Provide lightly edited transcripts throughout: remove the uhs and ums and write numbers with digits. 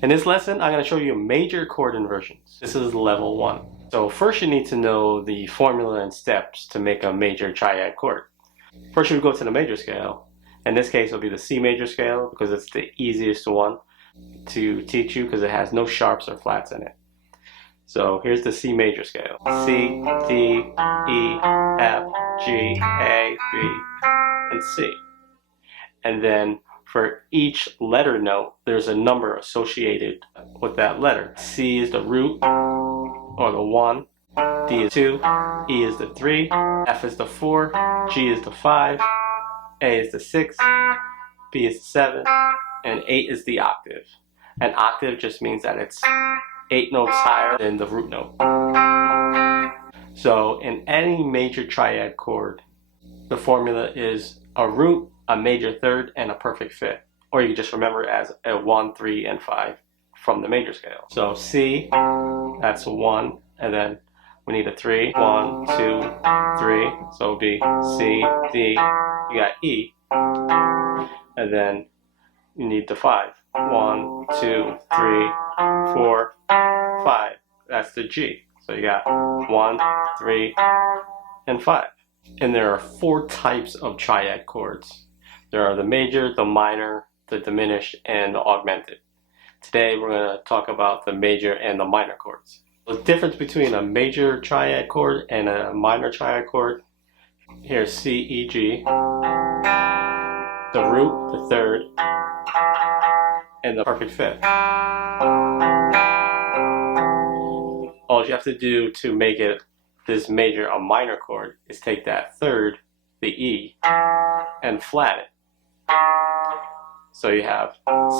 In this lesson, I'm going to show you major chord inversions. This is level 1. So first you need to know the formula and steps to make a major triad chord. First you go to the major scale. In this case it'll be the C major scale because it's the easiest one to teach you because it has no sharps or flats in it. So here's the C major scale. C, D, E, F, G, A, B, and C. And then for each letter note, there's a number associated with that letter. C is the root, or the 1, D is 2, E is the 3, F is the 4, G is the 5, A is the 6, B is the 7, and 8 is the octave. An octave just means that it's 8 notes higher than the root note. So in any major triad chord, the formula is a root, a major third, and a perfect fifth. Or you just remember it as a 1, 3, and 5 from the major scale. So C, that's a 1, and then we need a 3. 1, 2, 3. So it'll be C, D, you got E, and then you need the 5. 1, 2, 3, 4, 5. That's the G. So you got 1, 3, and 5. And there are 4 types of triad chords. There are the major, the minor, the diminished, and the augmented. Today we're going to talk about the major and the minor chords. The difference between a major triad chord and a minor triad chord, here's C, E, G, the root, the third, and the perfect fifth. All you have to do to make it this major a minor chord is take that third, the E, and flat it. So you have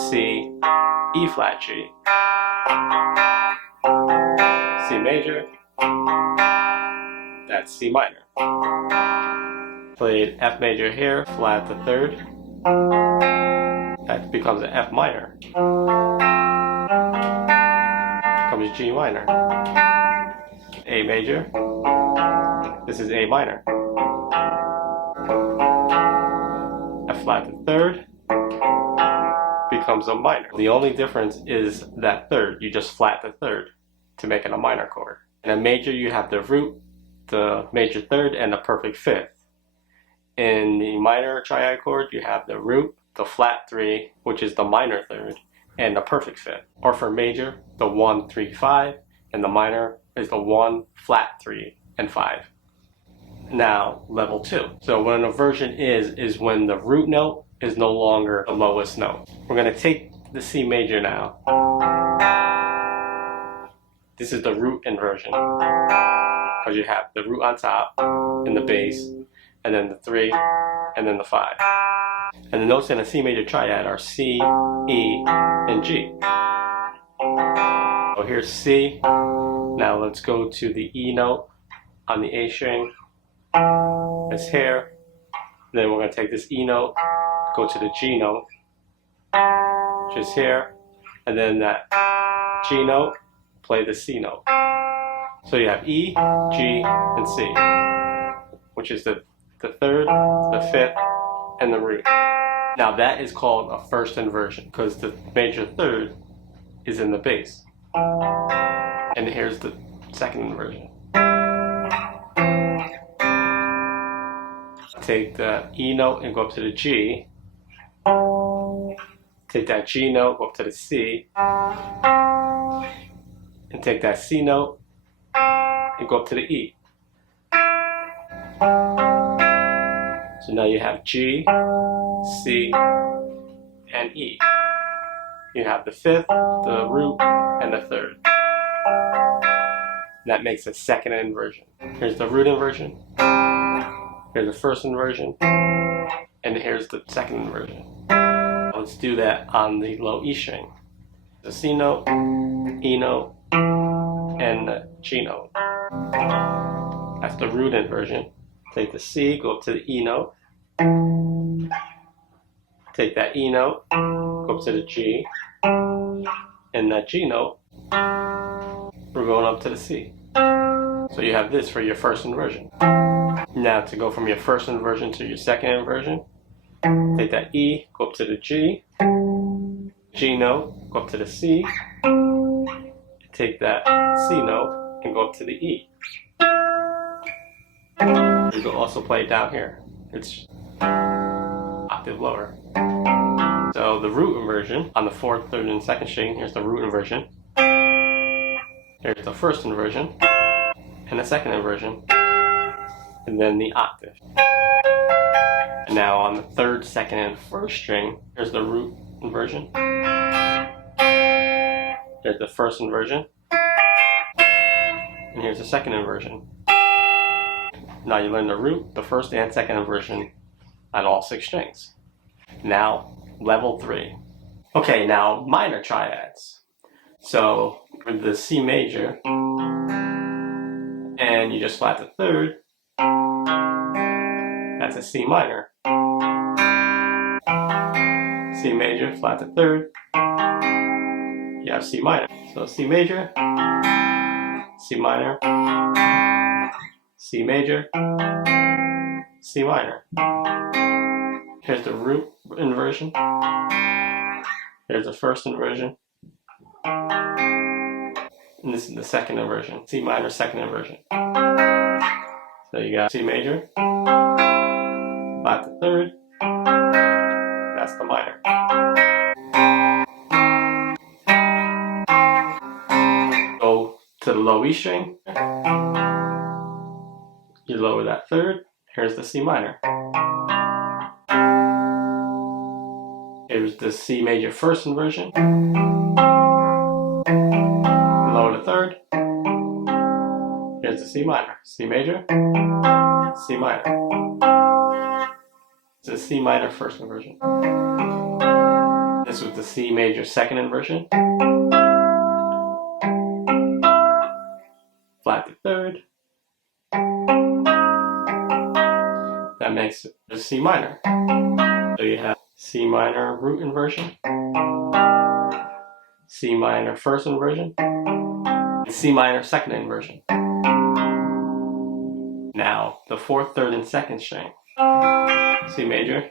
C, E flat, G, C major, that's C minor. Played F major here, flat the third, that becomes an F minor, becomes G minor. A major, this is A minor. F flat the third becomes a minor. The only difference is that third, you just flat the third to make it a minor chord. In a major you have the root, the major third, and the perfect fifth. In the minor triad chord you have the root, the flat 3, which is the minor third, and the perfect fifth. Or for major, the 1, 3, 5, and the minor is the 1, flat 3, and 5. Now, level 2. So what an inversion is when the root note is no longer the lowest note. We're going to take the C major now. This is the root inversion, because you have the root on top, in the bass, and then the 3, and then the 5. And the notes in a C major triad are C, E, and G. So here's C. Now let's go to the E note on the A string. It's here. Then we're going to take this E note, go to the G note, which is here, and then that G note, play the C note. So you have E, G, and C, which is the third, the fifth, and the root. Now that is called a first inversion because the major third is in the bass. And here's the second inversion. Take the E note and go up to the G. Take that G note, go up to the C. And take that C note and go up to the E. So now you have G, C, and E. You have the fifth, the root, and the third. That makes a second inversion. Here's the root inversion. Here's the first inversion. And here's the second inversion. Let's do that on the low E string. The C note, E note, and the G note. That's the root inversion. Take the C, go up to the E note. Take that E note, go up to the G. And that G note, we're going up to the C. So you have this for your first inversion. Now to go from your first inversion to your second inversion, take that E, go up to the G, G note, go up to the C, take that C note and go up to the E. You can also play it down here. It's octave lower. So the root inversion on the 4th, 3rd, and 2nd string, here's the root inversion. Here's the first inversion, and the second inversion, and then the octave. And now on the 3rd, 2nd, and 1st string, here's the root inversion. Here's the first inversion, and here's the second inversion. Now you learn the root, the first and second inversion on all 6 strings. Now, level 3. Okay, now minor triads. So with the C major, and you just flat the 3rd, that's a C minor. C major, flat the 3rd, you have C minor. So C major, C minor, C major, C minor. Here's the root inversion. Here's the first inversion. And this is the second inversion. C minor, second inversion. So you got C major, flat the 3rd, that's the minor. Go to the low E string. You lower that 3rd. Here's the C minor. Here's the C major first inversion. Lower the 3rd. Here's the C minor. C major, C minor. It's the C minor first inversion. This was the C major second inversion. Flat the 3rd. That makes it the C minor. So you have C minor root inversion, C minor first inversion, and C minor second inversion. Now the 4th, 3rd, and 2nd string. C major,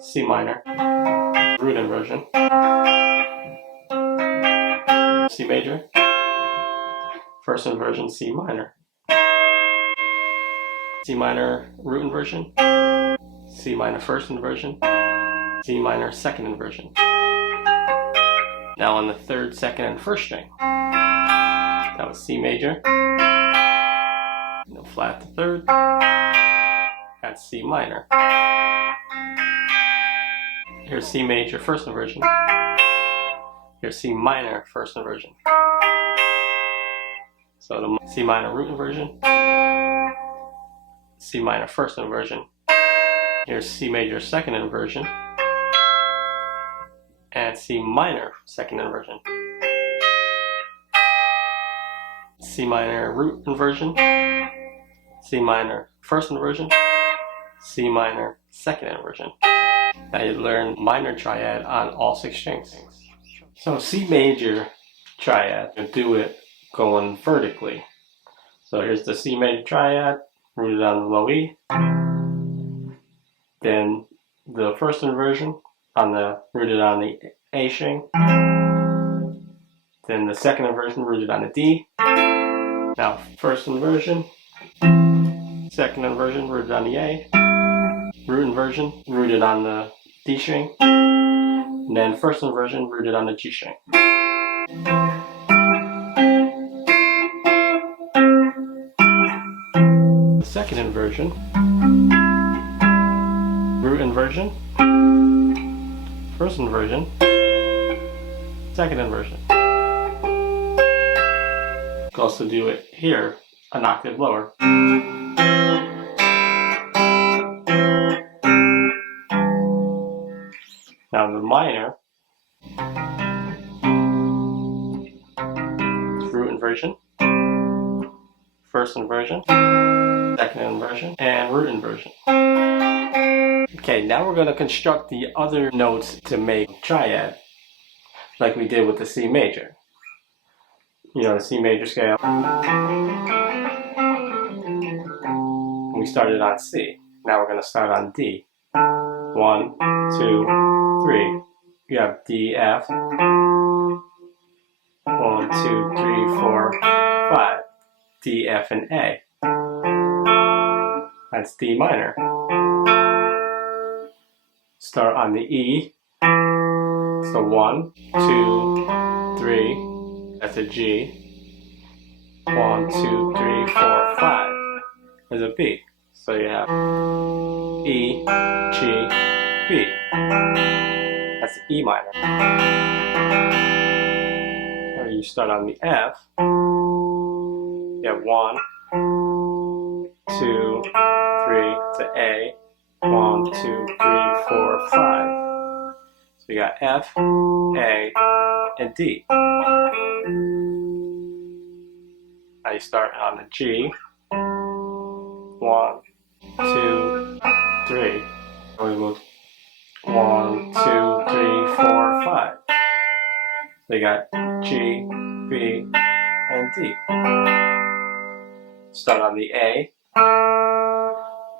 C minor, root inversion, C major, first inversion, C minor, C minor root inversion, C minor first inversion, C minor second inversion. Now on the 3rd, 2nd, and 1st string, that was C major, flat the 3rd, that's C minor. Here's C major first inversion, here's C minor first inversion. So the C minor root inversion, C minor first inversion, here's C major second inversion, and C minor second inversion. C minor root inversion, C minor first inversion, C minor second inversion. Now you learn minor triad on all 6 strings. So C major triad, you do it going vertically. So here's the C major triad, rooted on the low E. Then the first inversion rooted on the A string. Then the second inversion rooted on the D. Now first inversion, second inversion rooted on the A. Root inversion rooted on the D string. And then first inversion rooted on the G string. The second inversion, root inversion, first inversion, second inversion. You can also do it here, an octave lower. Now the minor, root inversion, first inversion, second inversion, and root inversion. Okay, now we're going to construct the other notes to make triad, like we did with the C major. You know, the C major scale. We started on C. Now we're going to start on D. 1, 2, 3. You have D, F, 1, 2, 3, 4, 5. D, F, and A. That's D minor. Start on the E. It's the 1, 2, 3. That's a G. 1, 2, 3, 4, 5. There's a B. So you have E, G, B. That's the E minor. And you start on the F. You have 1, 2, 3 to A. 1, 2, 3, 4, 5. So you got F, A, and D. Now you start on the G. 1, 2, 3. We move 1, 2, 3, 4, 5. So you got G, B, and D. Start on the A.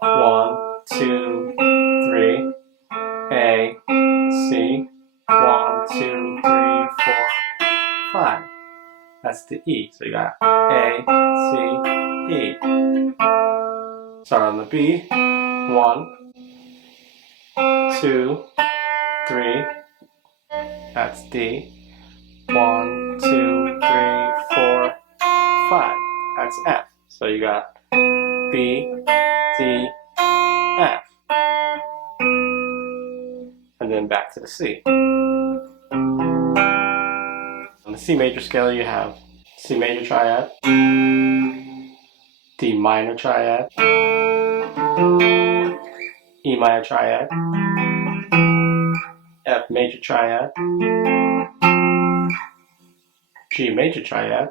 1, 2, 3. A, C. 1, 2, 3, 4, 5. That's the E. So you got A, C, E. Start on the B. 1, 2, 3. That's D. 1, 2, 3, 4, 5. That's F. So you got B, D, F. And then back to the C. On the C major scale, you have C major triad, D minor triad, E minor triad, F major triad, G major triad,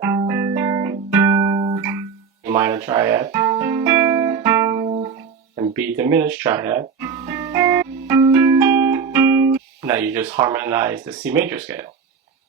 E minor triad, and B diminished triad. Now you just harmonize the C major scale.